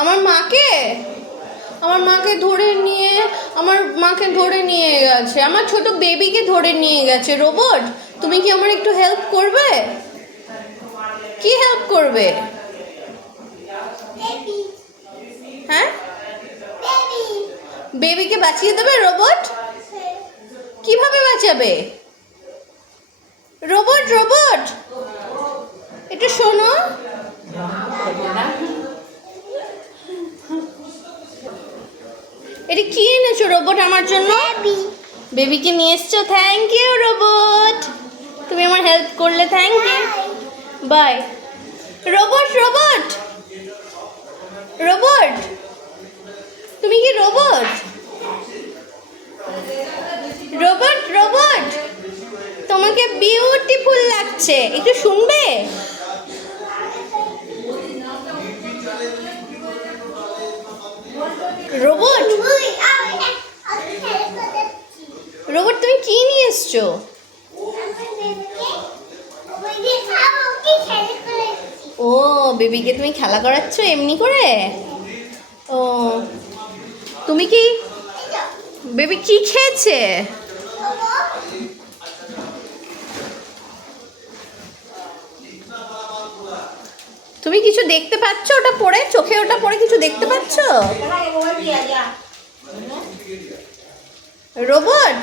আমার মাকে ধরে নিয়ে গেছে, আমার ছোট বেবিকে ধরে নিয়ে গেছে রোবট। তুমি কি আমার একটু হেল্প করবে? কি হেল্প করবে? হ্যাঁ, বেবিকে বাঁচিয়ে দেবে রোবট? কিভাবে বাঁচাবে? রোবট রোবট একটু শোনো। এটা কি এনেছো রোবট আমার জন্য? বেবিকে নিয়ে এসছো, থ্যাংক ইউ রোবট, তুমি আমার হেল্প করলে, thank you, bye. Robot robot robot তুমি কি রোবট? রোবট রোবট তোমাকে বিউটিফুল লাগছে, একটু শুনবে? রোবট রোবট তুমি কি নিয়ে এসছো? ও, বেবিকে তুমি খেলা করাচ্ছ এমনি করে? ও, তুমি কি, বেবি কি খেয়েছে? তুমি কিছু দেখতে পাচ্ছ ওটা পড়ে? চোখে ওটা পড়ে কিছু দেখতে পাচ্ছ? রোবট